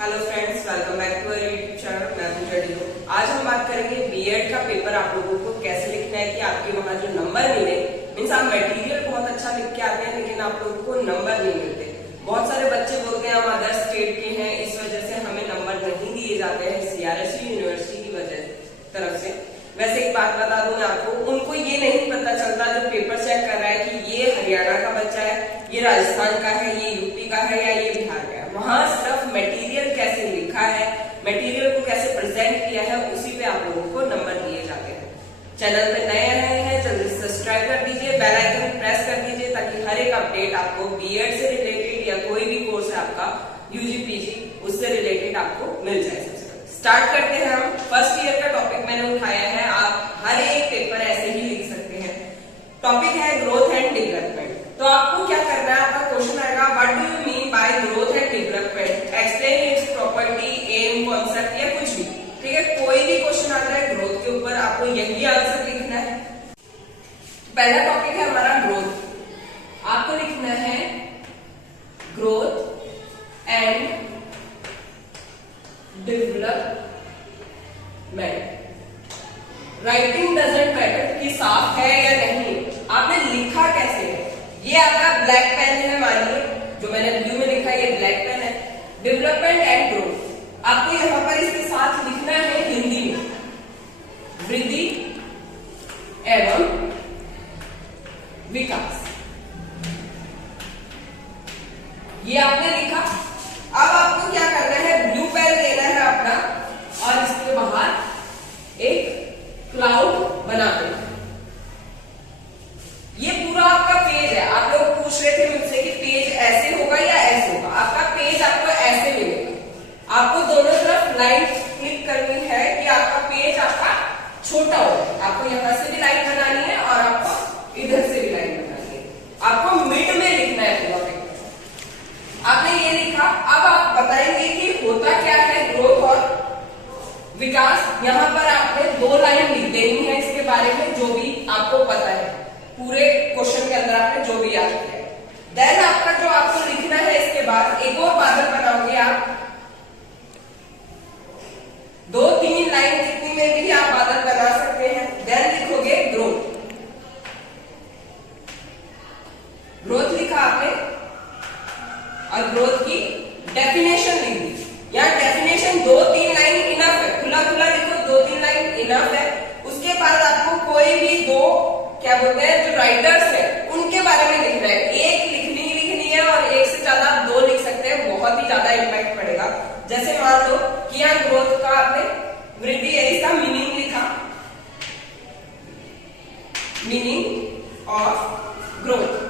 Hello friends, welcome back to our YouTube channel. मैं Pooja D. आज हम बात करेंगे बीएड का पेपर आप लोगों को कैसे लिखना है कि आपके वहां जो नंबर मिले। मीन्स आप मटेरियल बहुत अच्छा लिख के आते हैं लेकिन आप लोगों को नंबर नहीं मिलते। बहुत सारे बच्चे बोलते हैं हम अदर स्टेट के हैं, इस वजह से हमें नंबर नहीं दिए जाते हैं सीआरएसयू यूनिवर्सिटी की तरफ से। वैसे एक बात बता दूं मैं आपको, उनको ये नहीं पता चलता जो पेपर चेक कर रहा है कि ये हरियाणा का बच्चा है, ये राजस्थान का है, ये यूपी का है या ये बिहार का है। वहां सिर्फ मटेरियल कैसे लिखा है, मटेरियल को कैसे प्रेजेंट किया है, उसी पे आप लोगों को नंबर दिए जाते हैं। चैनल पे नए आए हैं जल्दी सब्सक्राइब कर दीजिए, बेल आइकन प्रेस कर दीजिए ताकि हर एक अपडेट आपको बीएड से रिलेटेड या कोई भी कोर्स है आपका यूजी पीजी उससे रिलेटेड आपको मिल जाए। स्टार्ट करते हैं हम। फर्स्ट ईयर का टॉपिक मैंने उठाया है, आप हर एक पेपर ऐसे ही लिख सकते हैं। टॉपिक है ग्रोथ एंड डेवलपमेंट। तो आपको क्या करना है, आपका क्वेश्चन आएगा what do you mean by growth and development, explain its property, um, concept या कुछ भी। ठीक है, कोई भी क्वेश्चन आता है ग्रोथ के ऊपर आपको यही आंसर लिखना है। पहला टॉपिक है हमारा ग्रोथ। आपको लिखना है growth and development. Writing doesn't matter कि साफ है या नहीं, आपने लिखा कैसे है। ये आपका ब्लैक पेन है, मानिए जो मैंने ब्लू में लिखा ये ब्लैक पेन है। डेवलपमेंट एंड ग्रोथ आपको यहां पर इसके साथ लिखना है हिंदी में, वृद्धि एवं विकास। ये आपने लिखा। अब आपको क्या करना है, ब्लू पेन लेना है अपना और इसके बाहर एक क्लाउड बना देना। ये पूरा आपका पेज है। आप लोग पूछ रहे थे मुझसे कि पेज ऐसे होगा या ऐसे होगा। आपका पेज आपको ऐसे मिलेगा। आपको दोनों तरफ लाइन क्लिक करनी है कि आपका पेज आपका छोटा हो। आपको यहां से भी लाइन बनानी है और आपको इधर से भी लाइन बनानी है। आपको मिड में लिखना है पूरा पेज। आपने ये लिखा। अब आप बताएंगे कि होता क्या है ग्रोथ और विकास। यहां पर आपने 2 लाइन लिख देनी है इसके बारे में जो भी आपको पता है, पूरे क्वेश्चन के अंदर आपने जो भी याद किया है। देन आपका जो आपको लिखना है इसके बाद एक और बादल बनाओगे आप। 2-3 लाइन जितनी में भी आप बादल बना सकते हैं। देन लिखोगे ग्रोथ। ग्रोथ लिखा आपने और ग्रोथ की डेफिनेशन लिख दी। यहाँ डेफिनेशन 2-3 लाइन इनफ है, खुला खुला लिखो, 2-3 लाइन इनफ है। उसके बाद आपको कोई भी 2 क्या बोलते हैं जो राइटर्स है उनके बारे में लिखना है। एक लिखनी है और एक से ज्यादा आप 2 लिख सकते हैं, बहुत ही ज्यादा इम्पैक्ट पड़ेगा। जैसे मान लो कि यहाँ ग्रोथ का आपने वृद्धि है, इसका मीनिंग लिखा, मीनिंग ऑफ ग्रोथ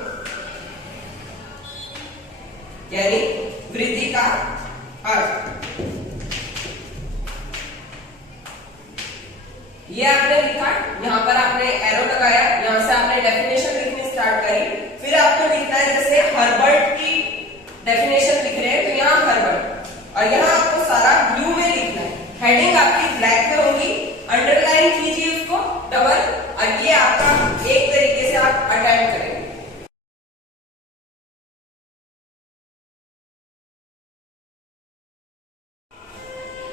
यानी वृद्धि का अर्थ। ये आपने लिखा। यहां पर आपने एरो लगाया, यहां से आपने डेफिनेशन लिखनी स्टार्ट करी। फिर आपको लिखना है, जैसे हर्बर्ट की डेफिनेशन लिख रहे हैं तो यहां हर्बर्ट, और यहां आपको सारा ब्लू में लिखना है। हेडिंग आपकी ब्लैक में होगी, अंडरलाइन कीजिए उसको डबल, और ये आपका एक तरीके से आप अटेम्प्ट करेंगे।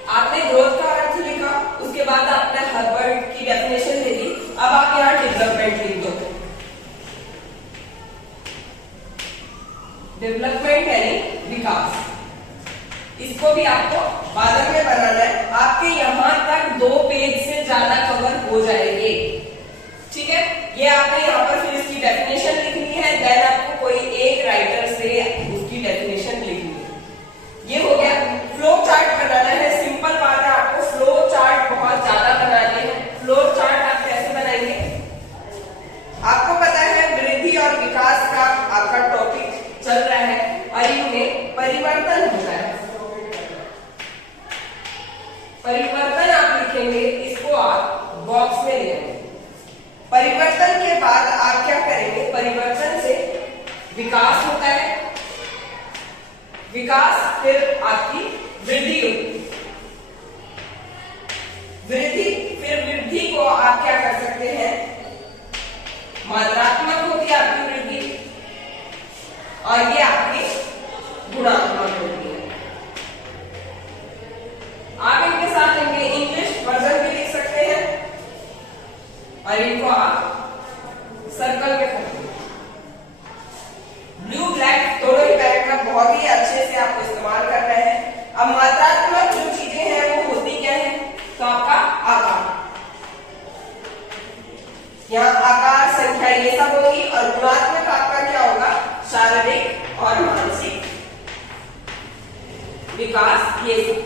आपने ग्रोथ का अर्थ लिखा, उसके बाद आपने हर्बर्ट की डेफिनेशन ले ली। अब आप यहाँ डेवलपमेंट लिख दो। डेवलपमेंट यानी विकास। इसको भी आपको बादल में बनाना है। आपके यहां तक 2 पेज से ज्यादा कवर हो जाएंगे। ठीक है, ये आपने यहाँ पर फिर इसकी डेफिनेशन लिखनी है। देन आपको कोई एक राइटर से उसकी डेफिनेशन लिखनी है। ये हो गया। फ्लो चार्ट बनाना है। सिंपल बात है, आपको फ्लो चार्ट बहुत ज्यादा बनाने हैं। फ्लो चार्ट आप कैसे बनाएंगे, आपको पता है वृद्धि और विकास का आपका टॉपिक चल रहा है और इनमें परिवर्तन होता है। परिवर्तन आप लिखेंगे, इसको आप बॉक्स में ले आएंगे। परिवर्तन के बाद आप क्या करेंगे, परिवर्तन से विकास होता है, विकास फिर आपकी वृद्धि होती है, वृद्धि फिर वृद्धि को आप क्या कर सकते हैं, मात्रात्मक होती है आपकी वृद्धि और ये आपकी गुणात्मक होती है। और इनको आप सर्कल में करते हैं। ब्लू ब्लैक दोनों ही पैराग्राफ बहुत ही अच्छे से आपको इस्तेमाल करना है। अब मात्रात्मक जो चीजें हैं वो होती क्या है, तो आपका आकार, यहाँ आकार संख्या ये सब होगी, और गुणात्मक आपका क्या होगा, शारीरिक और मानसिक विकास ये सब।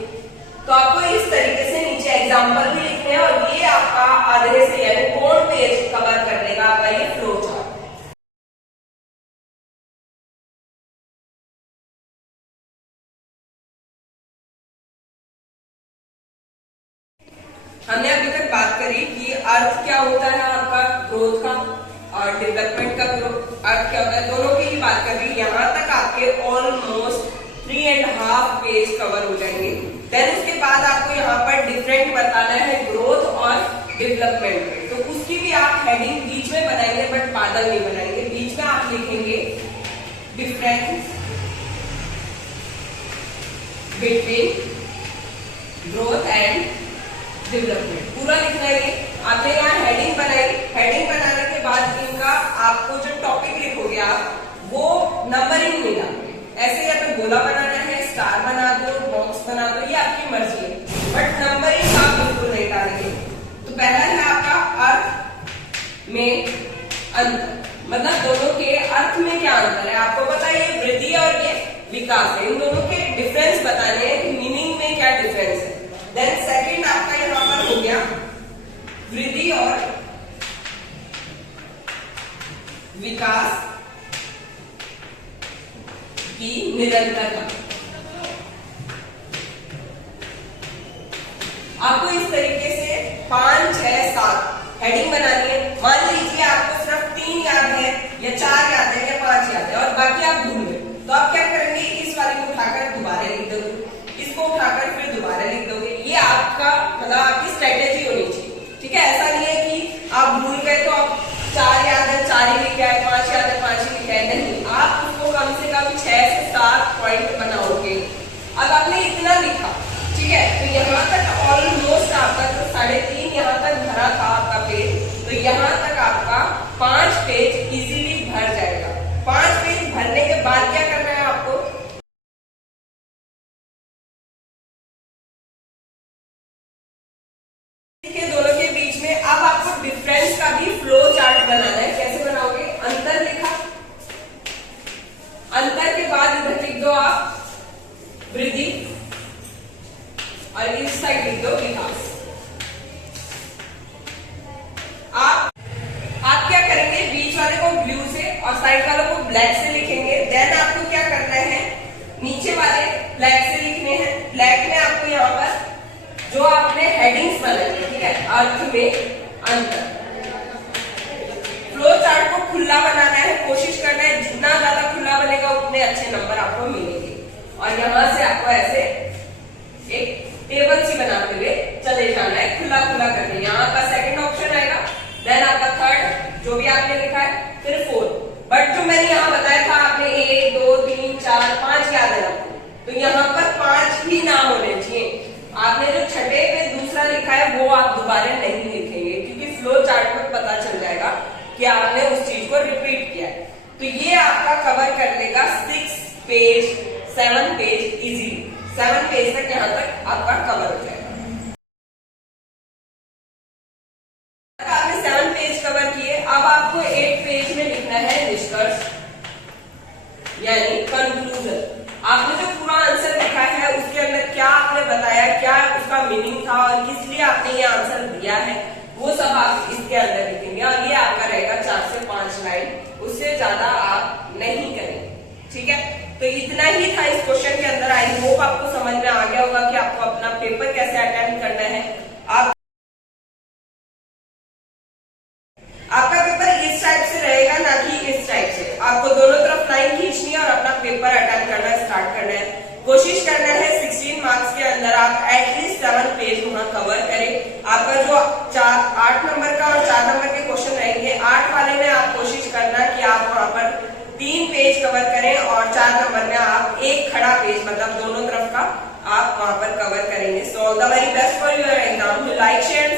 तो आपको इस तरीके से नीचे एग्जाम्पल भी लिखने हैं, और ये आपका आधे से यानी पूर्ण पेज कवर कर देगा आपका ये फ्लो चार्ट। हमने अभी तक बात करी कि अर्थ क्या होता है आपका ग्रोथ का और डेवलपमेंट का। अर्थ क्या होता है, दोनों की ही बात कर रही। यहाँ तक आपके ऑलमोस्ट 3.5 पेज कवर हो जाएंगे। देन उसके बाद आपको यहाँ पर डिफरेंट बताना है ग्रोथ और डेवलपमेंट, तो उसकी भी आप हेडिंग बीच में बनाएंगे, बट बादल नहीं बनाएंगे। बीच में आप लिखेंगे difference between growth and development, पूरा लिखना है ये। आपने यहाँ हेडिंग बनाई, हेडिंग बनाने के बाद इनका आपको जो टॉपिक लिखोगे आप वो नंबरिंग में डालोगे। ऐसे या तो गोला बनाना है, स्टार बना दो, बॉक्स बना दो, ये आपकी मर्जी है, बट नंबरिंग आप बिल्कुल नहीं डालेंगे। तो पहला है आपका अर्थ में अंतर, मतलब दोनों के अर्थ में क्या अंतर है। आपको पता है ये वृद्धि और ये विकास है, इन दोनों के डिफरेंस बताने हैं कि मीनिंग में क्या डिफरेंस है। देन सेकंड आपका यहाँ पर हो गया वृद्धि और विकास की निरंतरता। आपको इस तरीके से 5, 6, 7 हेडिंग बनानी है। मान लीजिए आपको सिर्फ 3 याद है या 4 याद है या 5 याद है और बाकी आप भूल गए, तो आप क्या करेंगे, इस वाले को उठाकर दोबारा लिख दोगे, इसको उठाकर फिर दोबारा लिख दोगे। ये आपका मतलब आपकी स्ट्रेटेजी होनी चाहिए, ठीक है। ऐसा नहीं है कि आप भूल गए तो आप 4 याद है 4 ही लिखे है, 5 याद है 5 ही लिखे है, नहीं। आप उसको कम से कम 6 से 7 पॉइंट बनाओगे। अब आपने इतना लिखा, ठीक है, तो यहाँ तक ऑलमोस्ट आपका जो 3.5 यहाँ तक भरा था आपका पेज, तो यहाँ तक आपका 5 पेज इजीली भर जाएगा। 5 पेज भरने के बाद क्या करना है आपको, दोनों के बीच में अब आपको डिफरेंस का भी फ्लो चार्ट बनाना है। कैसे बनाओगे, अंतर लिखा, अंतर के बाद इधर लिख दो आप वृद्धि और इस साइड लिख दो विकास। आप क्या करेंगे, बीच वाले को ब्लू से और साइड वाले को ब्लैक से लिखेंगे। देन आपको क्या करना है, नीचे वाले ब्लैक से लिखने हैं। ब्लैक में आपको यहाँ पर जो आपने हेडिंग्स बनाई, ठीक है, अर्थ में अंतर। फ्लो चार्ट को खुला बनाना है, कोशिश करना है जितना ज्यादा खुला बनेगा उतने अच्छे नंबर आपको मिलेंगे। और यहाँ से आपको ऐसे एक टेबल सी बनाते हुए चले जाना है, खुला खुला करके। यहाँ का सेकंड ऑप्शन आएगा, देन आपका थर्ड जो भी आपने लिखा है, फिर 4। बट जो मैंने यहाँ बताया था आपने 1, 2, 3, 4, 5 याद है आपको, तो यहाँ पर 5 ही नाम होने चाहिए। आपने जो छठे पे दूसरा लिखा है वो आप दोबारा नहीं लिखेंगे, क्योंकि फ्लो चार्ट में पता चल जाएगा कि आपने उस चीज को रिपीट किया है। तो ये आपका कवर कर लेगा 6 पेज 7 पेज इजीली। 7 पेज तक यहाँ तक आपका कवर हो जाएगा। आपने 7 पेज कवर किए, अब आपको 8 पेज में लिखना है निष्कर्ष यानी कंक्लूजन। आपने जो पूरा आंसर लिखा है उसके अंदर क्या आपने बताया, क्या उसका मीनिंग था और किस लिए आपने ये आंसर दिया है, वो सब आप इसके अंदर लिखेंगे। और ये आपका रहेगा 4 से 5 लाइन, उससे ज्यादा आप नहीं करेंगे, ठीक है। तो इतना ही था इस क्वेश्चन के अंदर। आई होप आपको समझ में आ गया होगा कि आपको अपना पेपर कैसे अटेम्प्ट करना है। आपका पेपर इस टाइप से रहेगा, ना कि इस टाइप से। आपको दोनों तरफ लाइन खींचनी है और अपना पेपर अटेम्प्ट करना स्टार्ट करना है। कोशिश करना है 16 मार्क्स के अंदर आप एटलीस्ट 7 पेज वहां कवर करें। आपका जो 8 नंबर का और 4 नंबर के क्वेश्चन रहेंगे, 8 वाले में आप कोशिश करना कि आप वहां पर 3 पेज कवर करें और 4 नंबर में आप एक खड़ा पेज, मतलब दोनों तरफ का आप वहां पर कवर करेंगे। So all the very best for your exam. Like share